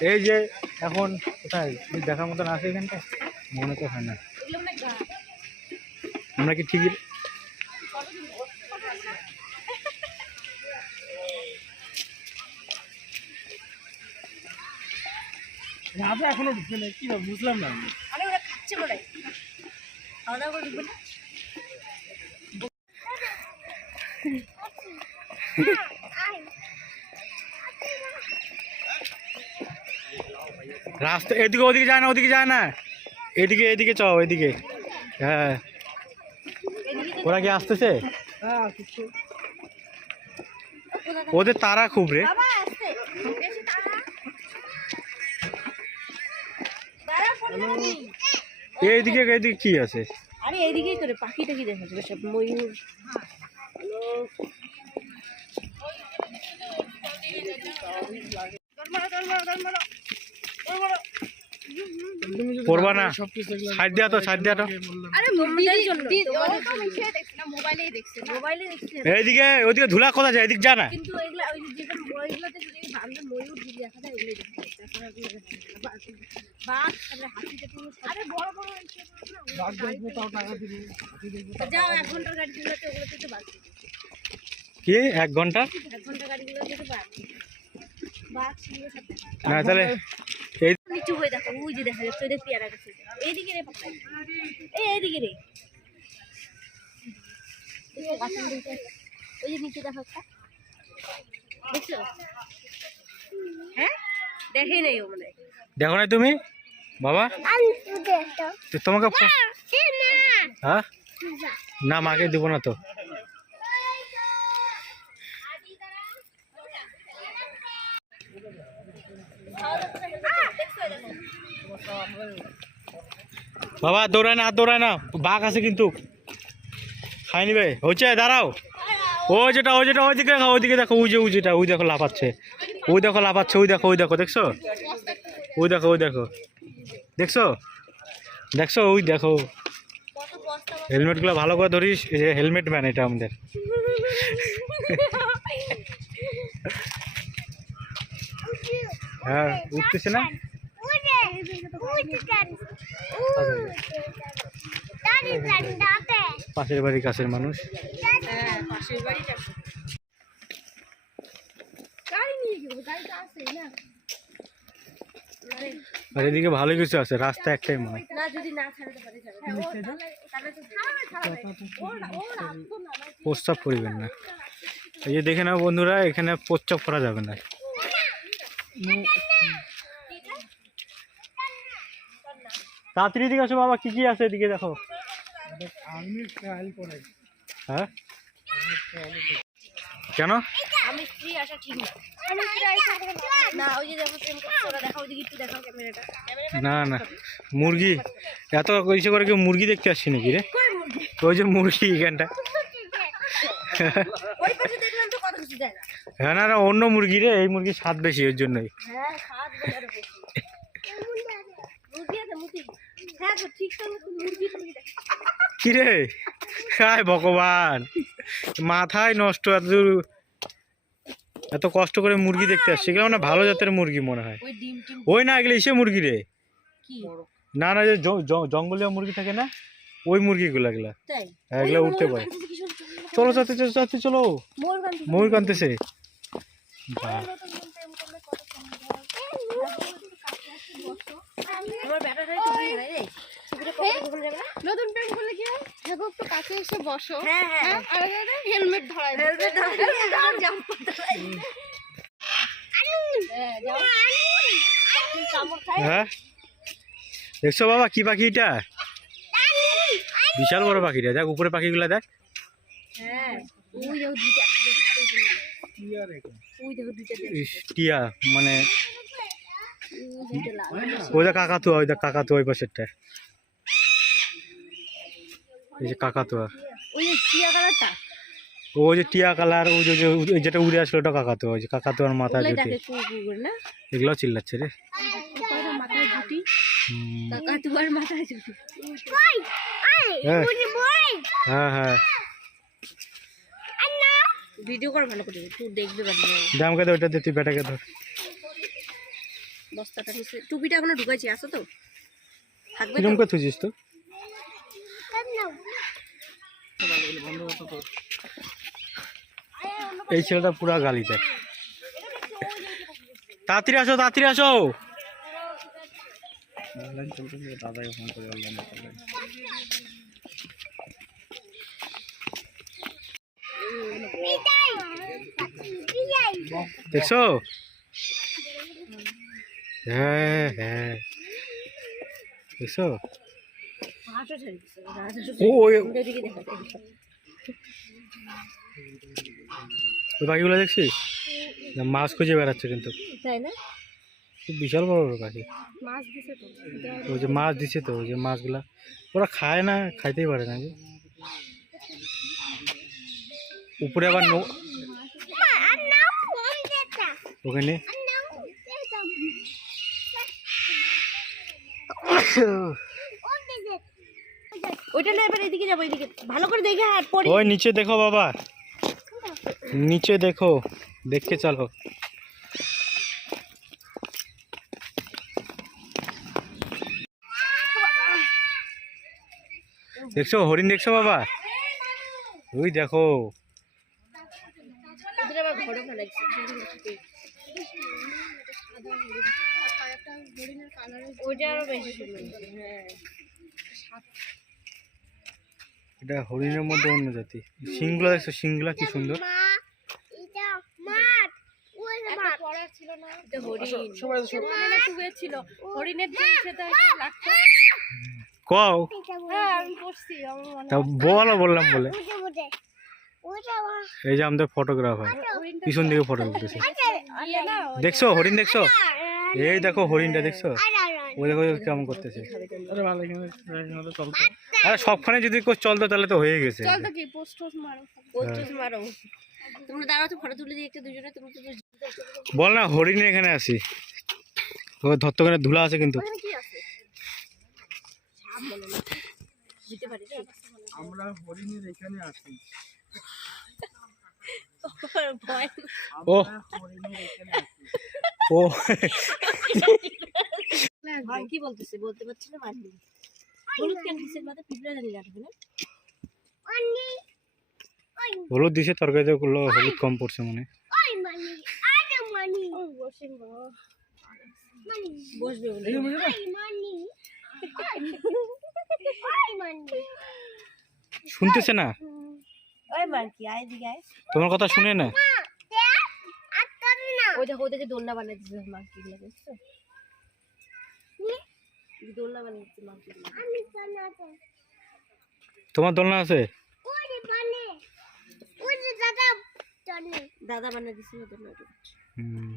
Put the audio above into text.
এই যে এখন কোথায় দেখার মতন আছে এখানটা মনে তো হয় না। আমরা কি ঠিকই এখনো ঢুকবে না কি বুঝলাম না। আরে ওরা খাচ্ছে বলে খাওয়া দাওয়া করে ঢুকবে না। রাস্তা এদিকে ওদিকে যায় না, ওদিকে যায় না, এদিকে এদিকে চ এদিকে। হ্যাঁ ওরা কি আসতেছে? ওদের তারা খুব রে। এইদিকে এইদিকে কি আছে? আরে এইদিকেই করে পাখিটা কি দেখা যাবে সব ময়ূর। পড়বা না, সাইড দিয়া তো, সাইড দিয়া তো। এইদিকে ওদিকে ধুলা কোথা যায়, এদিক যা না। কি 1 ঘন্টা? না তাহলে নিচু হয়ে দেখো, ওই যে দেখা যাচ্ছে ওদের পেয়ারা গাছ। এইদিকে রে পাখা, এইদিকে রে, ওই যে নিচে দেখো একটা, দেখছো? হ্যাঁ দেখেই নাই ও মনে। দেখো না তুমি বাবা? তোমাকে হ্যাঁ না মাকে দিব না তো। বাবা দৌড়ায় না, আর দৌড়ায় না, বাঘ আছে কিন্তু খাই নিবে। হচ্ছে দাঁড়াও, ওই যেটা ওই যেটা ওইদিকে দেখো, ওইদিকে দেখো, ওই যে ওই যেটা ওই দেখো লাফাচ্ছে, ওই দেখো লাফাচ্ছে, ওই দেখো, ওই দেখো, দেখছো? ওই দেখো, ওই দেখো, দেখছো? দেখছো? ওই দেখো। হেলমেটগুলো ভালো করে ধরিস, এই যে হেলমেট ম্যান এটা আমাদের। হ্যাঁ উঠতেছে না, পাশের বাড়ি কাছের মানুষ। আর এদিকে ভালো কিছু আছে, রাস্তা একটাই মনে হয়। প্রস্তাব করিবেন না, এই যে দেখে নাও বন্ধুরা, এখানে প্রস্তাব করা যাবে না। তাড়াতাড়ি দিকে আসো বাবা, কি কি আছে এদিকে দেখো। হ্যাঁ কেন? আমি স্ত্রী আসা ঠিক না, ওই যে দেখো প্রেম করছে ওরা, দেখো ওইদিকে একটু দেখাও ক্যামেরাটা। না না মুরগি এত ইচ্ছে করে কেউ মুরগি দেখতে আসছি নাকি রে? ওই যে মুরগি এখানটা। ওই পাশে দেখলাম তো কত কিছু দেয় না। হ্যাঁ না না অন্য মুরগি রে, এই মুরগির স্বাদ বেশি ওর জন্যই। হ্যাঁ স্বাদ বলে বেশি। মুরগি আছে মুরগি, হ্যাঁ তো ঠিক তো মুরগি কি রে? হায় ভগবান, মাথায় নষ্ট, এত কষ্ট করে মুরগি দেখতে আসছে, এগুলো মানে ভালো জাতের মুরগি মনে হয়। ওই না এগুলো ইসে মুরগি রে, না না যে জঙ্গলীয় মুরগি থাকে না, ওই মুরগিগুলো এগুলা, এগুলো উঠতে পারে। চলো যাতে যাতে চলো, ময়ূর কাঁদতেছে। নতুন প্রেম করলে কি হয়, দেখো একটু কাছে এসে বসো, আর হেলমেট ধরাই, হ্যাঁ দেখছো বাবা কি পাখি এটা? বিশাল বড় পাখিটা, দেখ উপরে পাখিগুলা দেখ। টিয়া মানে ওই যে কাকাতুয়া, ওই দেখ কাকাতুয়া ওই পাশেরটা, এই যে কাকাতুয়া, ওই যে টিয়া কালার, ওই যে যেটা উড়ে আসলো ওটা কাকাতুয়া, ওই যে কাকাতুয়ার মাথা জুটি, এগুলো চিল্লাচ্ছে রে। হ্যাঁ হ্যাঁ ভিডিও কর ভালো করে, তুই দেখবে দামকে দে, ওইটা দে, তুই বেটাকে ধর। বস্তাটা নিচে টুপিটা এখনো ঢুকাইছি আসো তো থাকবে কিরম করে থুছিস তো এই ছেলেটা পুরা গালি দেয় তাড়াতাড়ি আসো তাড়াতাড়ি আসো দেখছো হ্যাঁ হ্যাঁ দেখছো হাঁটো ছেড়ে দিছে ও ওই দিকে দেখা ওই পাখিগুলো দেখছিস মাছ খুঁজে বেড়াচ্ছে কিন্তু তাই না খুব বিশাল বড় বড় পাখি মাছ দিছে তো ওই যে মাছ দিছে তো ওই যে মাছগুলা ওরা খায় না খাইতেই পারে না যে উপরে আবার ওখানে ওইটা না এবার এদিকে যাবো এদিকে ভালো করে দেখে হাত পড়ি ওই নিচে দেখো বাবা নিচে দেখো দেখে চলো দেখছো হরিণ দেখছো বাবা ওই দেখো ওদের আবার ঘরে ফেলাইছে ওইটা আরো বেশি সুন্দর হ্যাঁ এটা হরিণের মধ্যে অন্য জাতি শিংগুলা দেখছো শিংগুলা কি সুন্দর কও তা বলো বললাম বলে এই যে আমাদের ফটোগ্রাফার পিছন দিকে ফটো তুলতেছে দেখছো হরিণ দেখছো এই দেখো হরিণটা দেখছো ওই দেখো কেমন করতেছে আরে সবখানে যদি কেউ চলতো তাহলে তো হয়ে গেছে তোমরা দাঁড়াও তো ফটো তুলে দিই একটা দুজনে তুমি তো বল না হরিণ এখানে আসি ও ধত্তখানে ধুলা আছে কিন্তু কি আছে সাপ বলে না দিতে পারি আমরা হরিণের এখানে আছি ভয় ও হরিণের এখানে আছি ও ভাই কি বলতেছে বলতে পারছি না মারলি হলুদ কেন কিসের মাথা পিঁপড়া জানি রাখবে না হলুদ দিছে তরকারিতে করলো হলুদ কম পড়ছে মনে বসবে শুনতেছে না ওই মান কি আয় দিকে আয় তোমার কথা শুনে না ওই দেখো ওদেরকে দোলনা বানিয়ে দিচ্ছে মাংকি গুলো দেখছো দোলনা বানিয়ে দিচ্ছে মাংকি তোমার দোলনা আছে দাদা বানিয়ে দিচ্ছে দোলনা হুম